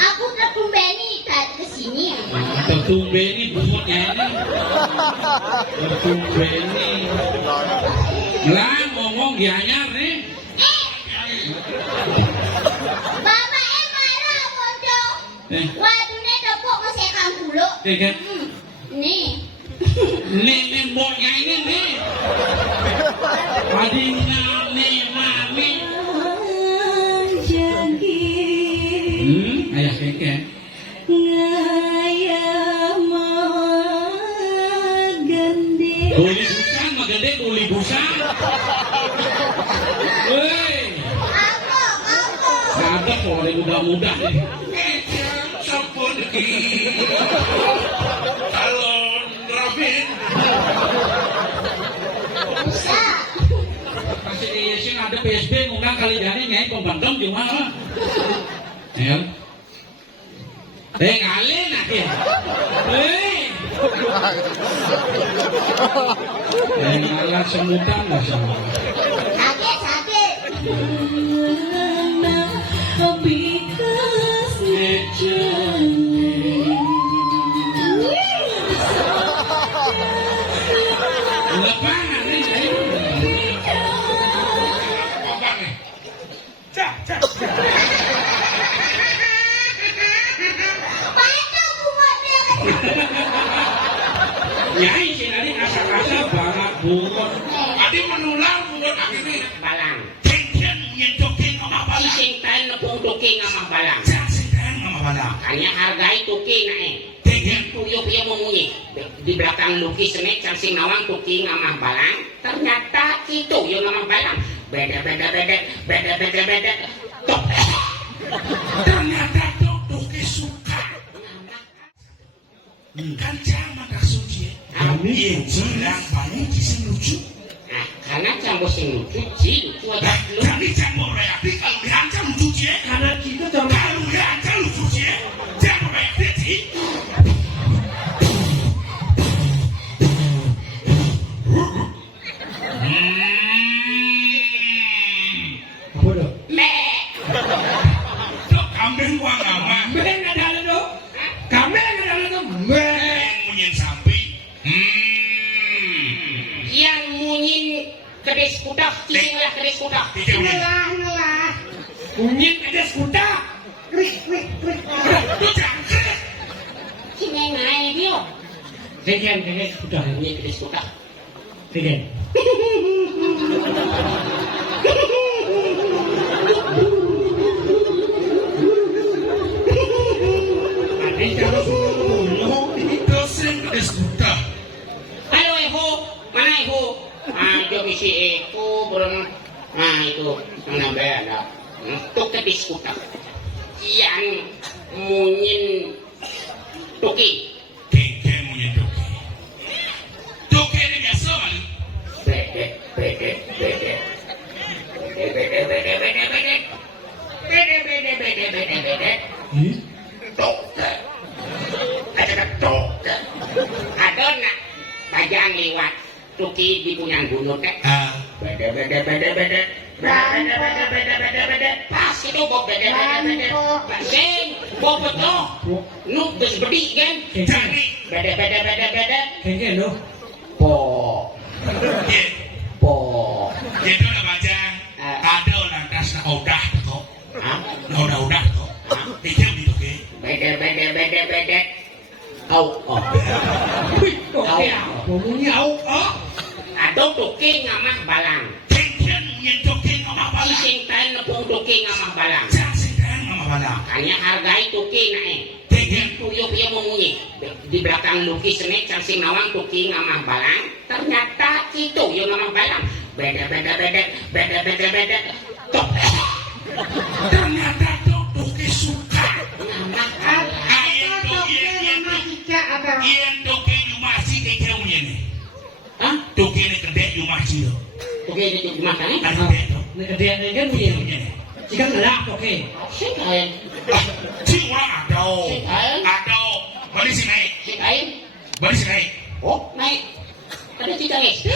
Aku tertumbeni kesini. Tertumbeni bubutnya ini. Tertumbeni. Lah ngomong gianyar nih. Bapak marah bodoh. Wadune tepuk masih kangkulo. Kan? Nih. Nih mboknya ini nih. Adingnya nih mami. Ayah keke. Boleh bukan, magende boleh bukan. Woi. Ada kok orang muda-muda nih. Sampun iki. Calon Robin. Bisa. Kasih sing ada PSB mungkin kali jani nyai pembandong cuma. Ya. Kali nak ya. Ngalah semutan lah sama. Sakit. Lepas ni saya. Nyai sih nanti asal-asal banget bungut. Adi menulang bungut ini. Balang. Kengken nyentoking sama balang. Sing tahan nepung tuking sama balang. Sing tahan sama balang. Hanya hargai tuking naik. Kengken Tuyuk dia memunyi. Di belakang lukis semek sing nawang tuking sama balang. Ternyata itu yang sama balang. Beda. Tok. ternyata tuki suka. Kan zaman kasuci. Iya, bilang banyak sing lucu. Nah, karena campur sing lucu, lucu aja lu. Jadi campur reaksi kalau dihancam lucu ya. Karena kita campur. Kalau dihancam lucu ya. Campur reaksi. Apa dah? Tuh kambing gua ngama. Beng ada tu. Kambing ada tu. Yang munyin sapi. Yang munyin kedis kuda, cinglah kedis kuda. Ngelah. Munyin kedis kuda. Krik. Tuh jangkrik. Cingeng naik dia. Dengan kedis kuda, munyin kedis kuda. Dengan. Adik kalau suruh Itu sing diskuta. halo Eho, mana Eho? Jom isi Eko belum. Nah itu menambah ada. Untuk kediskutan yang munyin tuki. Kengkeng munyin tuki. Tuki ini biasa kali. Bedek. Tok. Ada nak bajang lewat tuki di punyang gunung teh. Beda. Pas itu bob beda. Sing bob betul. Nu geus bedi kan. Jadi. Beda. Kayaknya lo. Po. Jadi lah bajang. Ada orang tas nak udah tu. Hah? Udah tu. Pikir di tuki. Beda. Au. Ngomongnya au. Adong tuki ngamah balang. Kengkeng munyin tuki sama balang. Sing tahan nepung tuki ngamah balang. Sing tahan sama balang. Hanya hargai tuki naik. Kengkeng Tuyuk dia memunyi. Di belakang lukis semek sing nawang tuki ngamah balang. Ternyata itu yang ngamah balang. Beda. Tok. ternyata tuki suka. Ngamah balang. Yen tuki masih kengkeng gede di matanya. Ada beto. Nek kedean kan piye? Jika ngelak oke. Sing kain. Sing orang ada. Sing kain. Ada. Balik sih naik. Sing kain. Balik sih naik. Oh, naik. Ada cita SD.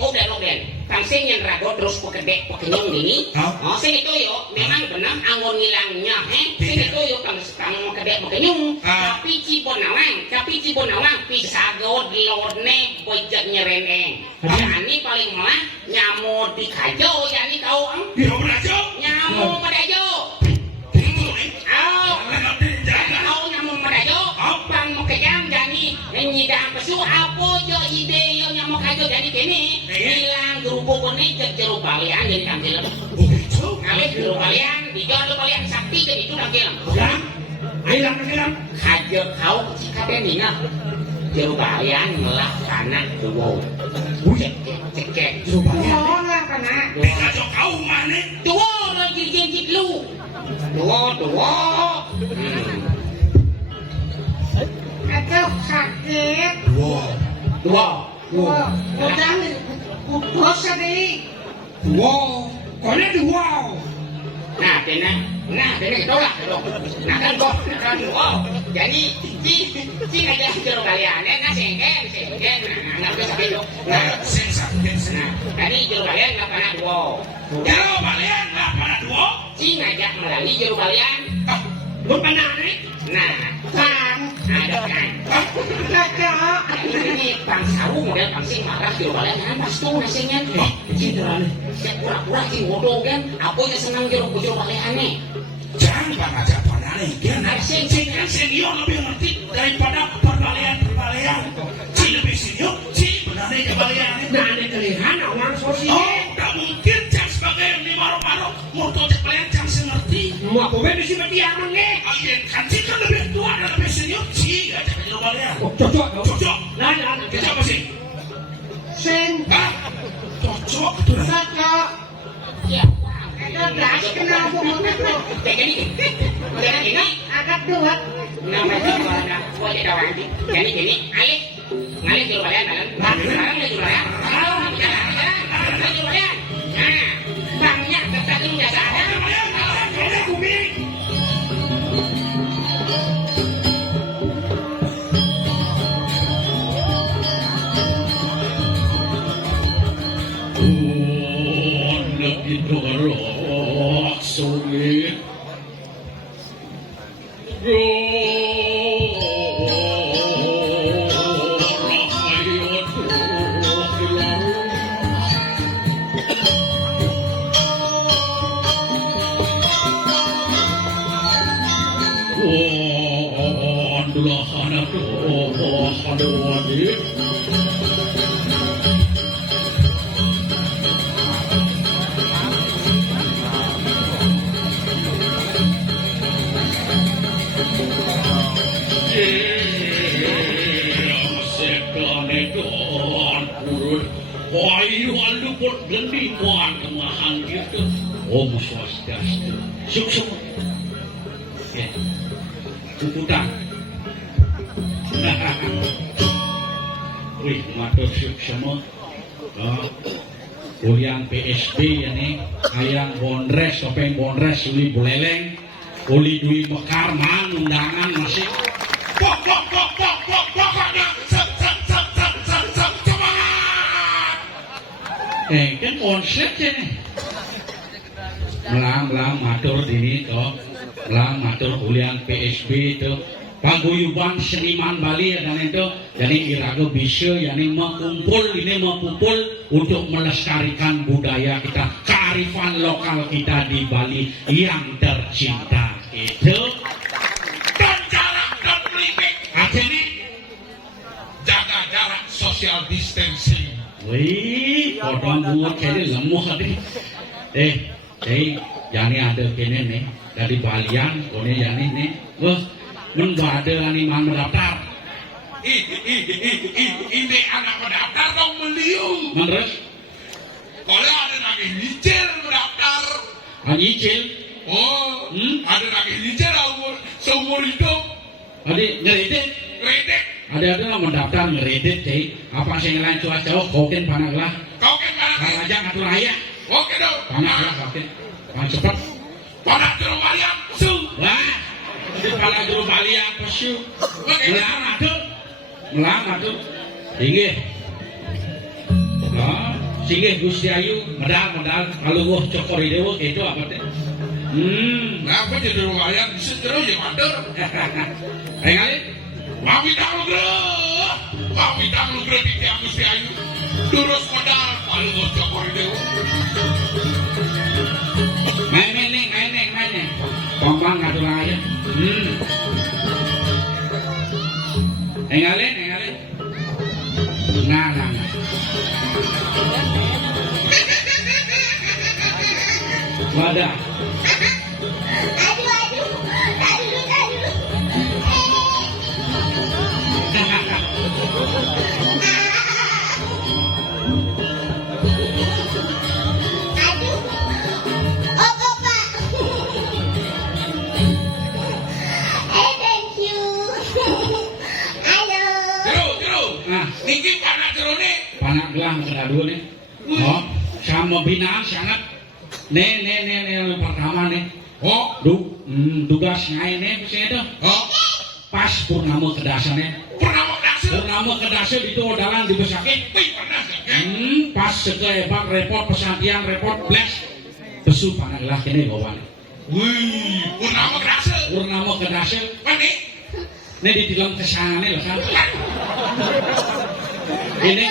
Udah lo Ben. Kang sing yang rago terus pekedek pekenyong ini. Oh, sing itu yo memang benar anggon ngilangnya, Sing itu yo kang pekedek pekenyong. Tapi Cibonawang pisagod lodne bojak nyerene. Ini paling malah nyamuk di kajo jadi kau. Di Rajo. Nyamuk madajo. Kau nyamuk madajo. Bang mau kejam jadi nyidang pesu apa jo ide yo nyamuk kajo jadi kini. Hilang gerubuk ini jeruk balian jadi tampil. Ngalih jeruk balian, dijual balian sakti jadi itu tampil. Ayo lang lang. Kajo kau kade ninga. Jeruk balian melah kana duwo. Cekek. Jeruk balian. Oh lah kana. Rajo kau mana? Duwo lo jijik lu. Duwo. Aduh sakit. Duwo. Udang udah sedih. Wow. Kone di wow. Nah, itu lah. Nah kan kok, wow. Jadi, cing aja jeruk balian, nah sengken, nggak bisa gitu. Nah, jadi jeruk balian nggak pernah duo. Jeruk balian nggak pernah duo. Cing aja melalui jeruk balian. Berpandang Nah, ada kan. Cocok. Ini Bang Sawu model Bang Sing marah jeruk balian, pas tuh nasinya. Cinderane. Saya pura-pura sih bodoh kan, apa yang senang jeruk balian nih? Jangan aja panane. Ada sing Kan senior lebih ngerti daripada perbalian. Si lebih senior, si benarnya kebalian. Nah, ada kelihan awang sosial. Oh, tak mungkin jam sebagai yang di maro-maro murto kebalian jam sengerti. Mau aku bebe sih mati aman nih. Ayen kan si kan lebih tua dan lebih senior, si aja ke kebalian. Cocok. Cocok. Nah, Kita apa sih? Sen. Hah? Cocok itu lah. Cocok. ya. Ada belas kenal bumbunya tuh. Kayak gini, Agak dua. namanya warna wajah dawang gini, ngalih jeruk balian kan? Sekarang jeruk balian. Jeruk balian. Nah, banyak terkadang biasa ada. Ada kuming. Itu roh sulit. Adalah anak adik. Wahyu alu pun gendi kuan kemahan gitu. Om Swastiastu. Suk. Ya. Puputan. Wih, matur suk semua. Kuliah PSB ya nih, ayang Bondres, topeng Bondres, uli buleleng, uli dui mekar, man, undangan masih. Pok, pokoknya. Kan konsep ya nih. Melang matur dini toh, melang matur kuliah PSB itu. Paguyuban seniman Bali dan itu jadi iraga bisa yani mengumpul untuk melestarikan budaya kita, kearifan lokal kita di Bali yang tercinta itu. Dan jarak dan melipik. Akhirnya Jaga jarak social distancing. wih, kodong buat kayaknya lemuh tadi. Yani ada kene nih dari Balian, kone yani nih, wah. Menggada animan mendaftar. Ini anak mendaftar dong meliung. Terus? Kalau ada lagi nyicil mendaftar. Nyicil? Oh, ada lagi nyicil seumur hidup. Adik ngeredit? Redek. Ada mendaftar ngeredit, cai. Apa sih ngelain cuaca? Kau kan panaglah. Kau kan Kang aja ngatur aya. Oke dong. Panak oke. Pang cepet. Panak jero balian su. Wah. Di panak jero balian pesu. Melang atuh. Inggih. Nah, singgih Gusti Ayu medal kalungguh cokori dewa itu apa teh? Ngapa jadi lumayan bisa terus ya mandor. Kali. Mami tang lu di tiang Gusti Ayu. Terus modal kalungguh cokori dewa. Main. Pompang ngatur aya. Engalin. Nah. Wadah. Niki panak jero nih. Panak gelang kedua nih. Oh, sama binaan sangat. Nih pertama nih. Oh, tugas ngai nih bisa itu. oh, Pas purnama kedasannya. purnama dasar. Kedasar itu odalan di besakit. Wih, pernah ya? Pas sekeebak repot pesantian repot bless. Besu panak gelang kene bawa nih. Wih, Purnama kedasar. Mana? Nih di dalam kesangannya lah kan. Ini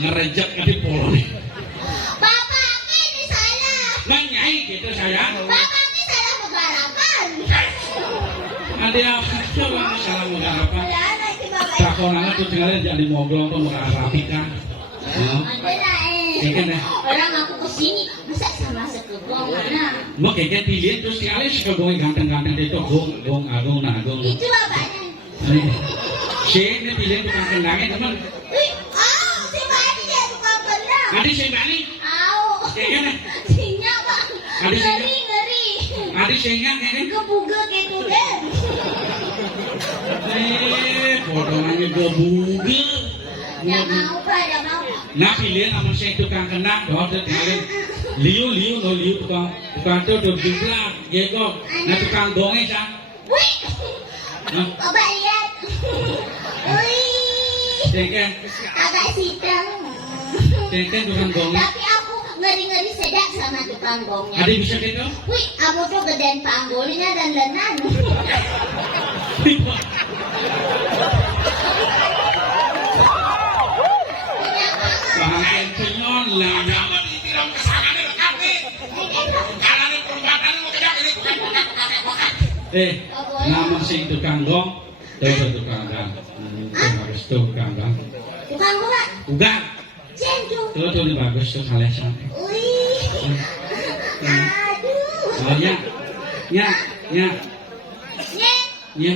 ngerejek di polo nih. Bapaknya ini salah. Nyai gitu sayang. Bapaknya salah penggarapan. Ada apa? Coba salah menggarapan. Ya, nanti bapaknya. Takonannya tuh tinggalnya jadi moglong tuh merapikan. Ada lah Ikan deh. Orang aku kesini, masa sama sekegong mana? Mau kayak pilih terus tinggalnya suka gong ganteng-ganteng itu gong agung. Itu bapaknya. Si ini pilih tukang kendangnya teman. Wih, si Bani ya tukang kendang. Adi si Bani. Kayaknya nih. Sinya bang. Ada sinya? Ngeri. Adi sehingga kayaknya. Kebuga gitu deh. Potongannya gebuge. Gak mau pak, gak mau. Nah pilih sama si tukang kendang doang tuh tinggalin. Liu tukang tuh jumlah. Gitu. Nah tukang gongnya sah. Wih, coba lihat. Wih, Tengken agak sitam. tukang gongnya. Tapi aku ngeri-ngeri sedap sama tukang gongnya. Adi bisa gitu? Wih, aku tuh gedean panggulnya dan lenan. Bahagian penyon lah. Agama ditiram kesangannya rekan nih. Kalau nih perubatannya mau kerja ini bukan. Nama sing tukang gong, tuh tukang gang. Bagus tuh tukang gang. Tukang gong, Ugang, centu. tuh ini bagus tuh kalian. Wih, aduh. Oh nya. Nyet, Nya.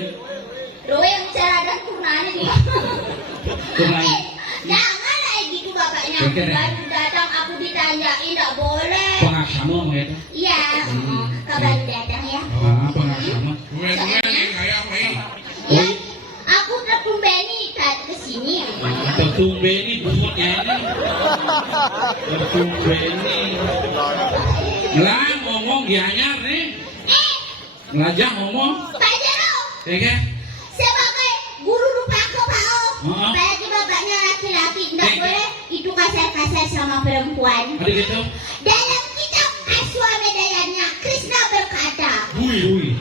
yang cara dan turnanya nih. Tunai. Jangan lah gitu bapaknya. Oke deh. Baru datang aku ditanyain, tidak boleh. Pengaksama mau itu. Iya, kabar datang ya. Pengaksama. Gue kayak main. Ya, aku tertumbeni ke sini. Tertumbeni bumutnya ini. Tertumbeni. Lah ngomong gianyar nih. Ngajak ngomong. Pak Jero, Oke. sebagai guru rupa aku Pak O, Heeh. bagi bapaknya laki-laki tidak boleh itu kasar-kasar sama perempuan. Ada gitu. Dalam kitab Aswamedayana, Krishna berkata, Wih.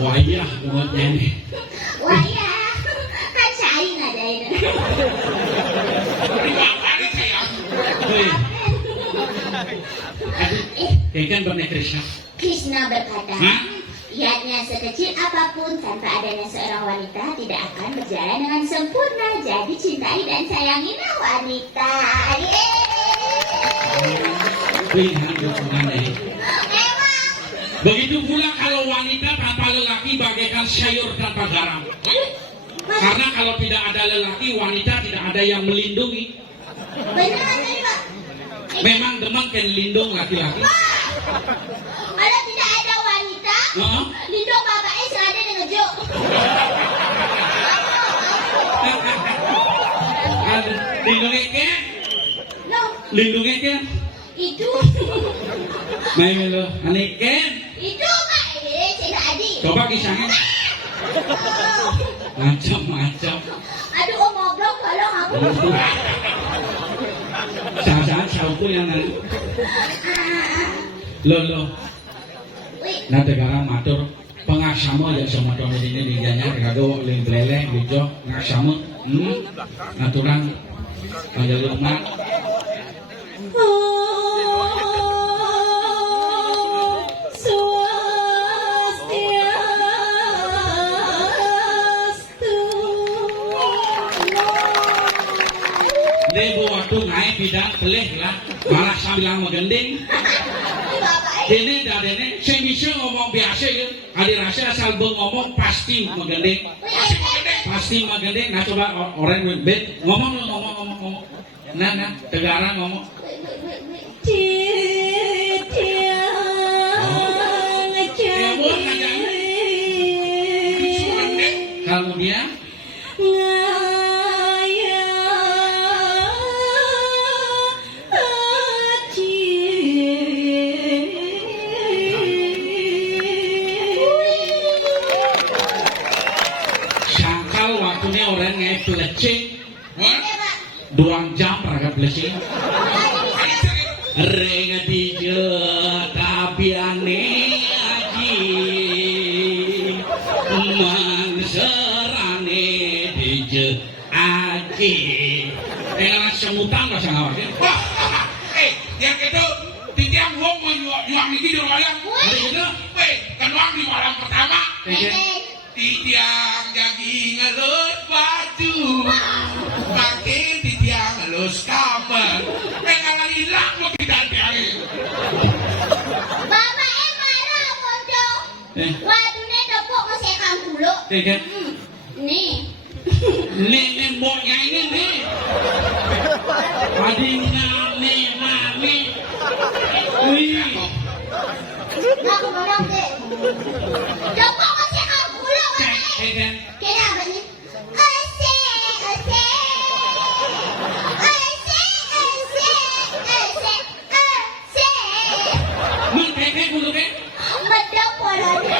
Wah iya bumutnya ini. wah ya, kan saing ada ini. Ini sayang. Wih. Kan benar Krishna. Krishna berkata, Hah? lihatnya sekecil apapun tanpa adanya seorang wanita tidak akan berjalan dengan sempurna. Jadi cintai dan sayangilah wanita. Pilihan dukungan ini. Memang. Begitu pula kalau wanita tanpa lelaki bagaikan sayur tanpa garam. Karena kalau tidak ada lelaki, wanita tidak ada yang melindungi. Benar tadi Pak. Memang demam kan lindung laki-laki. Kalau tidak ada wanita, Heeh. lindung bapaknya selada dengan Jo. Lindungi ke? lindungi kan? Itu. Main melo, ane kan? Itu Pak, cina adik. Coba kisahnya. Macam-macam. Aduh, Om Oblong, tolong aku. Saat-saat sauku yang nanti. Lo. Wih, Nah tegarang matur pengasama yang sama tahun ini diganya kagak leng beleleng lujo ngasama aturan panjang mak Debo waktu naik bidang pelih lah malah sambil menggending. Dene dah dene, saya bisa ngomong biasa ya. Ada rasa asal ngomong pasti menggending. Pasti menggending. Nah coba orang bet ngomong. Nah, tegaran ngomong. Kemudian Pelecing, 2 jam raga pelecing. Renga tiga tapi aneh aji, mangserane tiga aji. Dengan semutan bahasa ngawak. Yang itu tiang wong mau nyuang niki di rumah yang. Kan uang di malam pertama. Tiang jadi ngelus baju, makin tiang ngelus kamar, pengen hilang mau tidak tiang. Bapak marah bodoh. Waduh nih dapuk masih kangkulo. Nih. Nih mboknya ini nih. Adingnya mami. Wih. Aku bilang deh. Dapuk masih kangkulo. Kenapa nih? Medap polanya.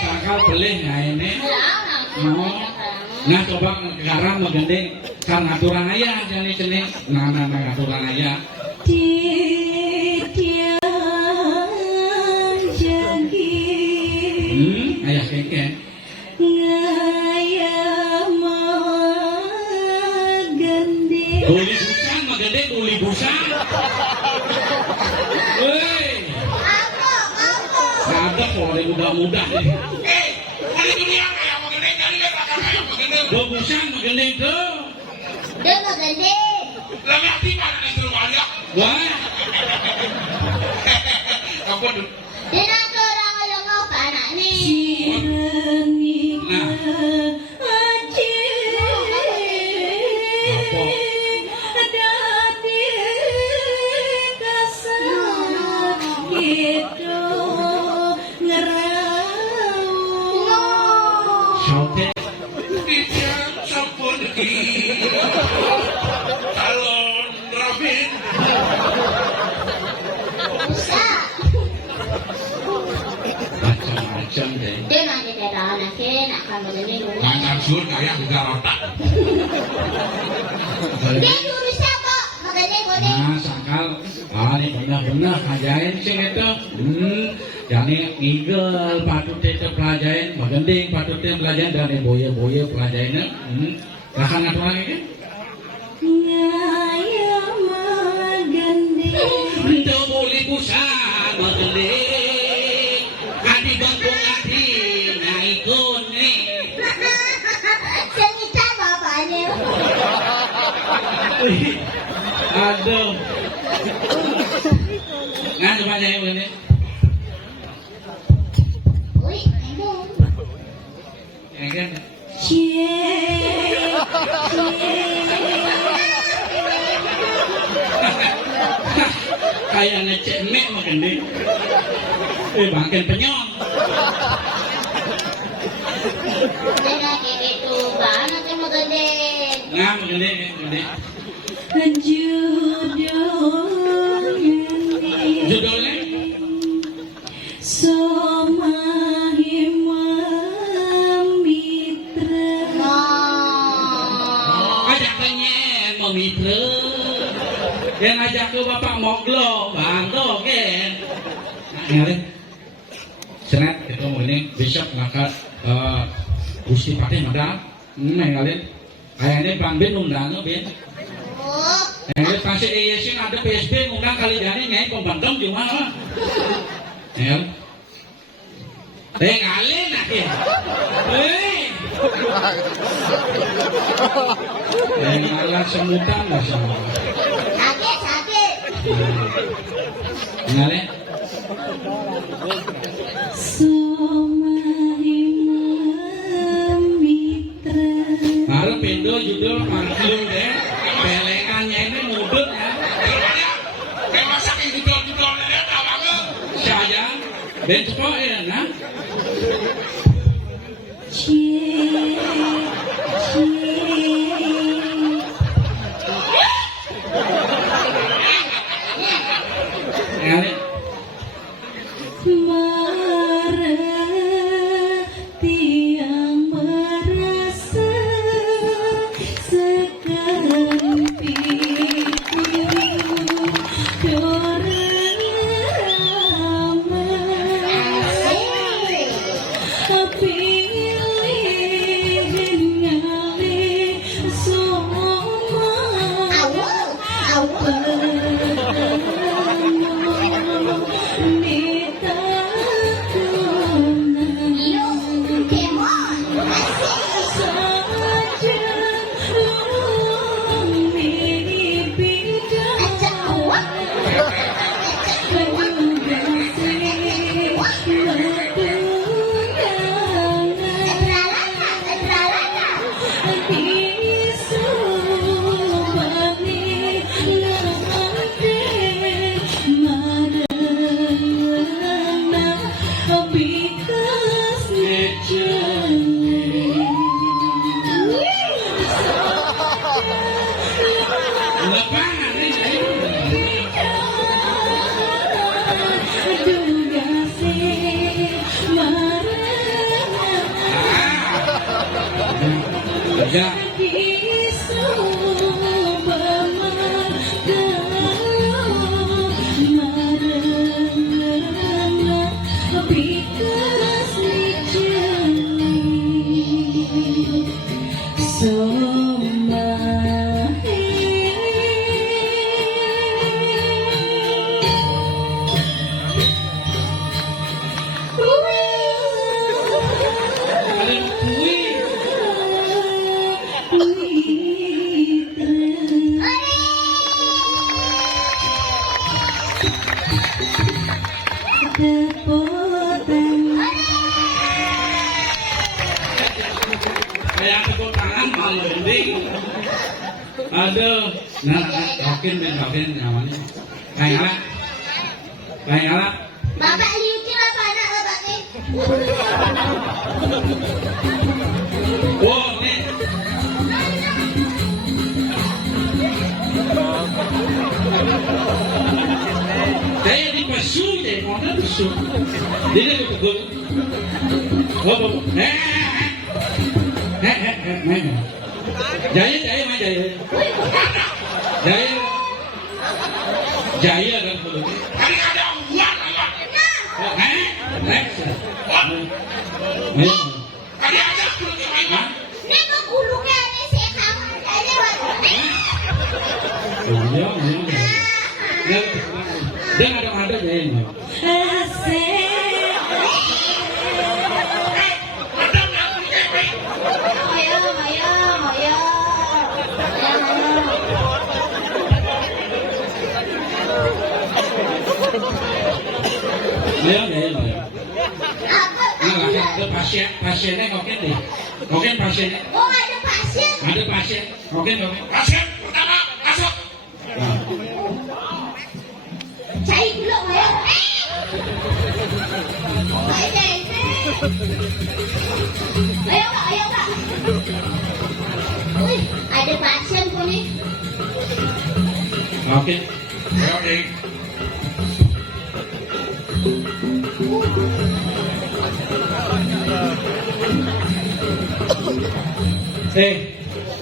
Sakal beli nah ini. Nah coba sekarang menggending kan aturan ayah jadi cening. Nah aturan ayah. Ayah keke. Tuli busan magende tuli busan. Woi. Ada orang muda-muda nih. Boleh dunia kayak mau gede jadi belakang kayak mau gede. Do busan magende tuh. Dia mau gede. Lagi hati mana di rumah dia? Wah. Apa tuh? Dia nak orang yang mau ke anak ni. Nah. Apa? Saute. Tiang sampun di calon Rabin. Bisa. Macam-macam deh. Dia nak kita anak nak akan begini. Lancar sur kayak juga rotak. Dia jurus apa? Makanya kode. Nah, sakal, ini benar-benar ajain sih itu. Jadi igel patut itu pelajaran, magending patut itu pelajaran dari boya-boya pelajarannya. Rakan aturan ini? Itu boleh busan magending. Adi bangkong adi naikun nih. Sengita bapaknya. Aduh. Nah, coba saya ini. Wih, ini. Ya kan? Kayak ngecek mek makan deh. Bangken penyong. Jangan kayak gitu banget yang gede. Nah, gede. Judulnya ajak pengen memitra. Dan ajak ke bapak moglo, bantu kan. Ngalih. Senet itu ini besok ngangkat Gusti Patih Medal. Ngalih. Kayaknya Bang Ben undang Ben. Pasti sih ada PSB ngundang kali jani ngai pembandong cuma mah. Ya. Kali nak ya. Ngalah semutan lah sama. Sakit. Ngalih. Harus pintu judul maklum deh. Pelengannya ini mudut ya. Kayak masakin judul-judul ini tak banget. Saya ben cepat ya nah. Ngalih. Ya. Kayak tepuk tangan malu ending. Aduh, nah, rokin namanya. Kayak apa? Bapak liukin apa anak bapak nih? Wow, nih. Saya di pasu deh, mana pasu? Dia tu tegul. Oh, Jaya mana Jaya kan belum. Kali ada uang lah. Kali ada kulit ayam. Dia mau gulungnya ada sekarang ada waktu. Dia ada Jaya. Ada pasiennya koken deh. Koken pasiennya. Oh ada pasien. Ada pasien. Koken. Pasien pertama masuk. Cai dulu ya. Ayo Kak, ayo Kak. Wih, ada pasien kok nih. Oke. Oke.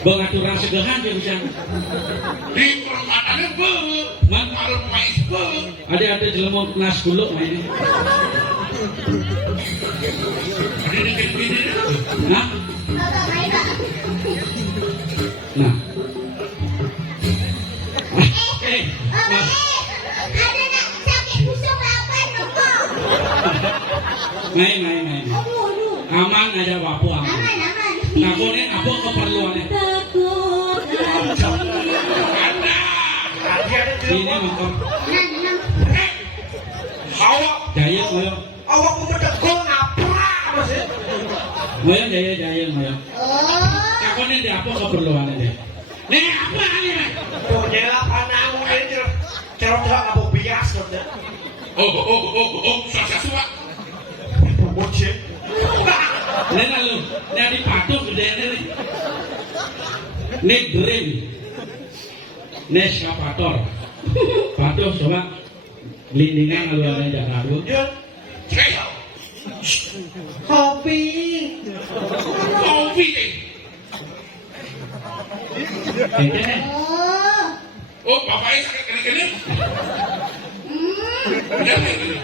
Bengaturan segahan ya bisa. Di perempataannya be, malam mais be. Ada jelema nas guluk ini. Ada gini. Nah, Kakak, ayo Kak. nah. Mas. Ada nak sakit pusing lapar nopo. Main. Aduh. Aman aja wapu aman. Aman. Nah, kone apa keperluannya? Takut. Ini mangkok. Nah. Awak, Jaya moyo. awak memedekul ngapra masih. Moyo jaya moyo. Oh. Nah, kone di apa keperluannya deh? Nih apa ini? Punya panang ini cerita apa bias kan? Suara. Bocil. Ini lalu, ini di patung gede ini. Ini green. Ini eskapator. Patung coba lindingan lalu ada jaga dulu. Kopi. Kopi nih. Ini Oh. Oh, bapaknya sakit kena-kena.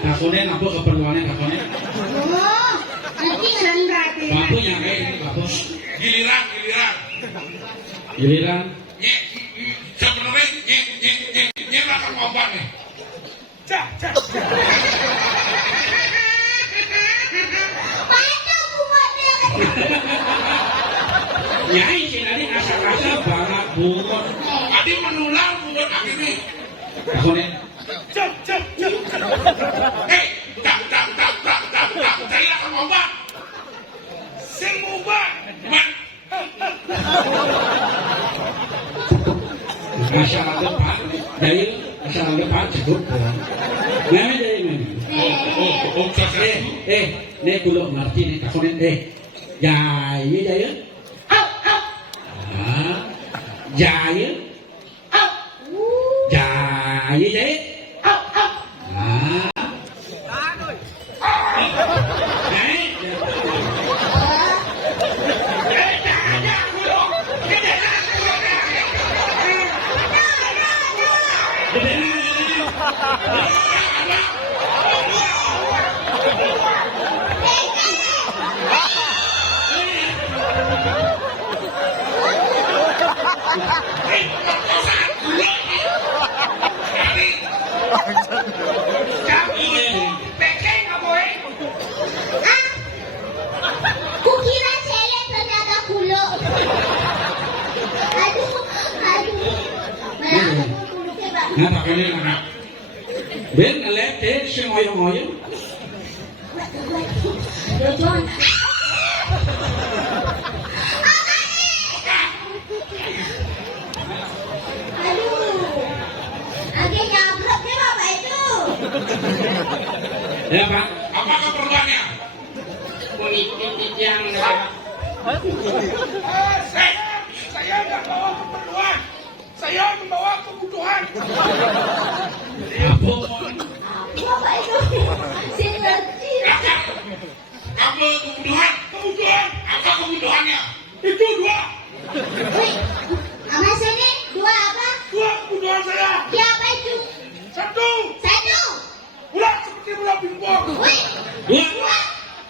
takutnya apa keperluannya takutnya? Oh. Nanti Sandra Bapu yang kayak ini bapu. Giliran. Giliran. Sebenarnya akan ngomong nih. Patung buatnya. Nyai sih tadi asal-asal banget bungut. Tadi menular buat ini. Takutnya. Tak. Saya akan ngomong. Sing ngomong. Masyarakat Pak, dari masyarakat Pak sebut. Mana dari mana? Oh, saya. Ini kulo ngerti nih takutnya. Jaya. Jaya. Jaya. Kukira celek ternyata kulo. Aduh. Malah kuluknya Pak. Nah takutnya anak. Ben elete si ngoyo-ngoyo. Dojon. Aduh. Agak nyabrok ya Bapak itu. Ya Pak. Apa keperluannya? Politik yang Saya nggak bawa keperluan. Saya membawa kebutuhan. Apa? Bapak itu. Saya ngerti. Apa kebutuhan? Apa kebutuhannya? Itu dua. Wih. Sama sini dua apa? Dua kebutuhan saya. Siapa itu? Satu. Satu. seperti bola pingpong. Wih. Dua.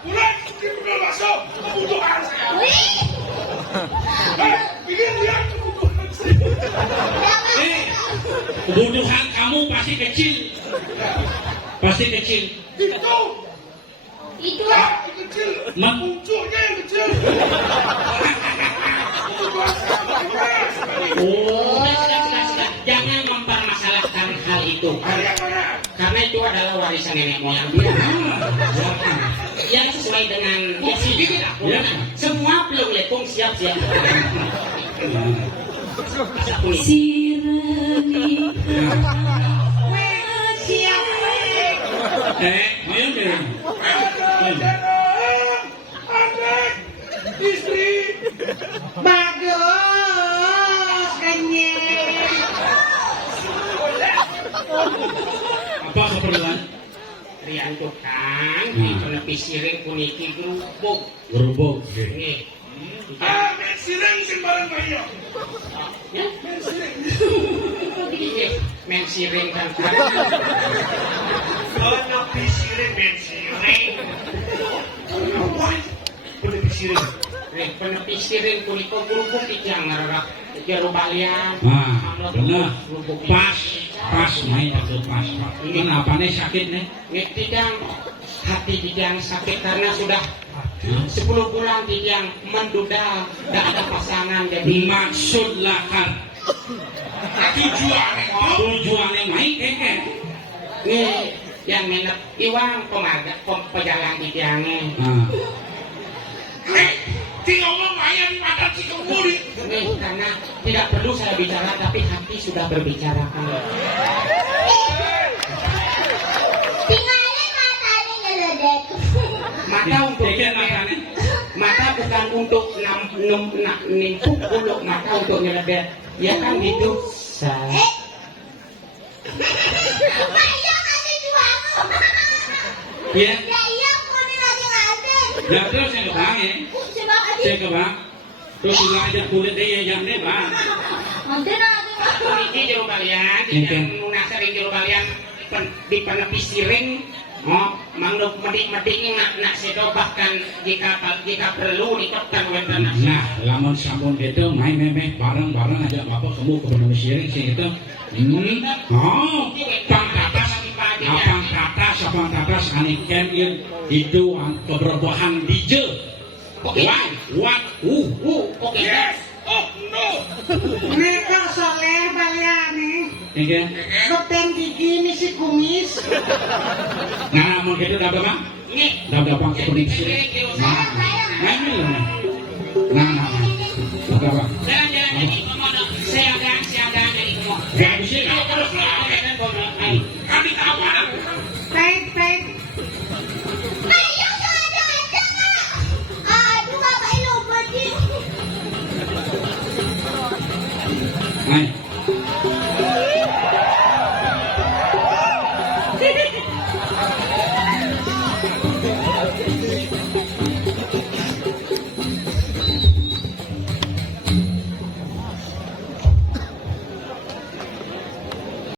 Mulai seperti bola masuk kebutuhan saya. Wih. Ini lihat kebutuhan saya. Eh, kebutuhan kamu pasti kecil. Pasti kecil. Itu. Kecil. Ma- Munculnya yang kecil. Kebutuhan saya banyak sekali. Oh, Sudah. Jangan mempermasalahkan hal itu. Hal yang mana? Karena itu adalah warisan nenek moyang dia. Yang sesuai dengan fungsi dia. Ya. Semua belum lekung siap-siap. Masak kulit. ayo deh. Bagus, kenyang. Apa keperluan? Rian tukang di penepis siring puniki gerubuk. Gerubuk. Nggih. Men sireng sing bareng bayo. Ya, men siring kan. Penepi sireng men sireng. Penepi sireng. Penepi siring punika gerubuk tijang ngarak jero balian. Nah, bener. Pas main atau pas. Kenapa nih sakit nih? Nggih tijang hati tijang sakit karena sudah 10 bulan tijang menduda tidak ada pasangan jadi Maksudlah kan tujuannya main keke. nih yang minat iwang pemarga pejalan tijangnya. Tinggal ngomong ayam di mata si kemburi. Nih karena tidak perlu saya bicara tapi hati sudah berbicara kan. Tinggalin matanya ngeledek. Mata untuk mata bukan untuk nimpuk bulu, mata untuk nyeledet. Ya kan gitu. Ayo kasih juang. Iya. Ya iya, mau lagi ngasih. Ya terus yang kebang ya. Coba kasih. Saya kebang. Terus juga aja kulit dia yang deh bang. Nanti nanti. Ini jero kalian, yang munasar yang jero kalian di penepis siring. Oh, mangrove medik-medik nak sedo bahkan jika perlu dikotan wenten. Nah, lamun sampun gitu main memeh bareng-bareng aja bapak kamu ke penemu siring sih itu. Oh, apang kata aniken itu keberbohan DJ. Oke. What? Oke. Yes. Oh no. Mereka soleh balian Oke. Beten gigi ini si kumis. Nah, mau gitu dah bang? Ini Dah bang ke penemu siring. Nah, ini loh. Nah, bang.